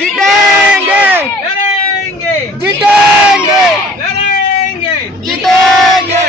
जीतेंगे लड़ेंगे जीतेंगे लड़ेंगे जीतेंगे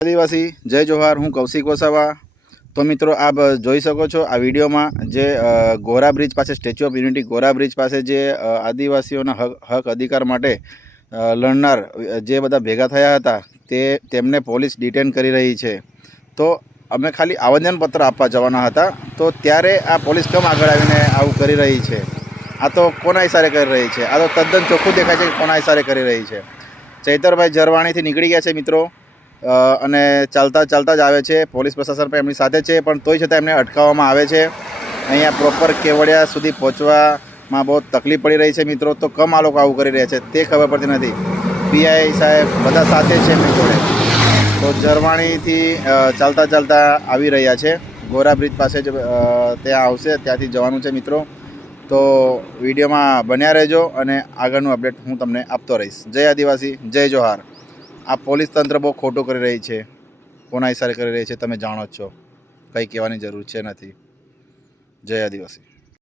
આદિવાસી જય જોહાર, હું કૌશિક વસાવા। તો મિત્રો આપ જોઈ શકો છો આ વિડીયોમાં જે ગોરા બ્રિજ પાસે statue of unity Gora bridge પાસે જે આદિવાસીઓના હક અધિકાર માટે લડનાર જે બધા ભેગા થયા હતા તેમને પોલીસ ડિટેન કરી રહી છે। તો અમે ખાલી આવેદનપત્ર આપવા જવાના હતા, તો ત્યારે આ પોલીસ કેમ આગળ આવીને આવું કરી રહી છે? આ તો કોના ઇશારે કરી રહી છે? આ તો તદ્દન ચોખ્ખું દેખાય છે કે કોના ઇશારે કરી રહી છે। ચૈતરભાઈ ઝરવાણીથી નીકળી ગયા છે મિત્રો, અને ચાલતા ચાલતા જ આવે છે। પોલીસ પ્રશાસન પણ એમની સાથે છે, પણ તોય છતાં એમને અટકાવવામાં આવે છે। અહીંયા પ્રોપર કેવડિયા સુધી પહોંચવામાં બહુ તકલીફ પડી રહી છે મિત્રો। તો કેમ આ લોકો આવું કરી રહ્યા છે તે ખબર પડતી નથી। પીઆઈ સાહેબ બધા સાથે છે એમની જોડે। તો ઝરવાણીથી ચાલતા ચાલતા આવી રહ્યા છે, ગોરા બ્રિજ પાસે જ ત્યાં આવશે, ત્યાંથી જવાનું છે મિત્રો। તો વિડીયોમાં બન્યા રહેજો અને આગળનું અપડેટ હું તમને આપતો રહીશ। જય આદિવાસી, જય જોહાર। આ પોલીસ તંત્ર બહુ ખોટું કરી રહી છે, કોના ઇશારે કરી રહી છે તમે જાણો જ છો, કંઈ કહેવાની જરૂર છે નથી। જય આદિવાસી।